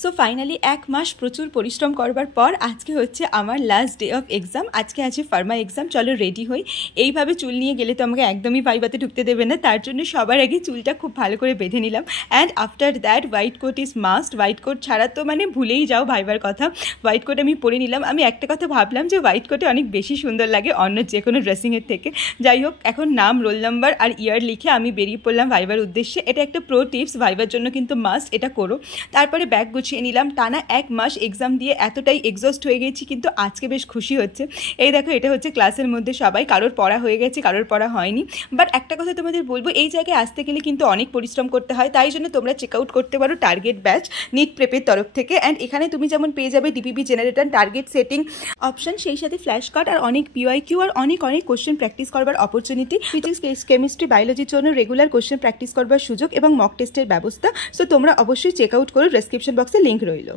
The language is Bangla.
সো ফাইনালি এক মাস প্রচুর পরিশ্রম করবার পর আজকে হচ্ছে আমার লাস্ট ডে অফ এক্সাম। আজকে আছে ফার্মা এক্সাম। চলো রেডি হই। এইভাবে চুল নিয়ে গেলে তো আমাকে একদমই ভাইবাতে ঢুকতে দেবে না, তার জন্য সবার আগে চুলটা খুব ভালো করে বেঁধে নিলাম। And after that white coat is must. White coat ছাড়া তো মানে ভুলেই যাও ভাইবার কথা। হোয়াইট কোট আমি পরে নিলাম। আমি একটা কথা ভাবলাম যে হোয়াইট কোটে অনেক বেশি সুন্দর লাগে অন্য যে কোনো ড্রেসিংয়ের থেকে। যাই হোক, এখন নাম, রোল নাম্বার আর ইয়ার লিখে আমি বেরিয়ে পড়লাম ভাইবার উদ্দেশ্যে। এটা একটা প্রো টিপস, ভাইবার জন্য কিন্তু মাস্ট এটা করো। তারপরে ব্যাগ গুছিয়ে নিলাম। টানা এক মাস এক্সাম দিয়ে এতটাই এক্সস্ট হয়ে গেছি, কিন্তু আজকে বেশ খুশি হচ্ছে। এই দেখো, এটা হচ্ছে ক্লাসের মধ্যে সবাই, কারোর পড়া হয়ে গেছে, কারোর পড়া হয়নি। বাট একটা কথা তোমাদের বলবো, এই জায়গায় আসতে গেলে কিন্তু অনেক পরিশ্রম করতে হয়, তাই জন্য তোমরা চেক আউট করতে পারো টার্গেট ব্যাচ নিট প্রেপের তরফ থেকে। অ্যান্ড এখানে তুমি যেমন পেয়ে যাবে DPP generator, target setting option, সেই সাথে ফ্ল্যাশ কার্ড আর অনেক পিওয়াইকিউ আর অনেক কোশ্চেন প্র্যাকটিস করবার অপরচুনিটি, ফিজিক্স, কেমিস্ট্রি, বায়োলজির জন্য রেগুলার কোশ্চেন প্র্যাকটিস করবার সুযোগ এবং মক টেস্টের ব্যবস্থা। সো তোমরা অবশ্যই চেক আউট করো, ডেসক্রিপশন বক্সে লিঙ্ক রইল।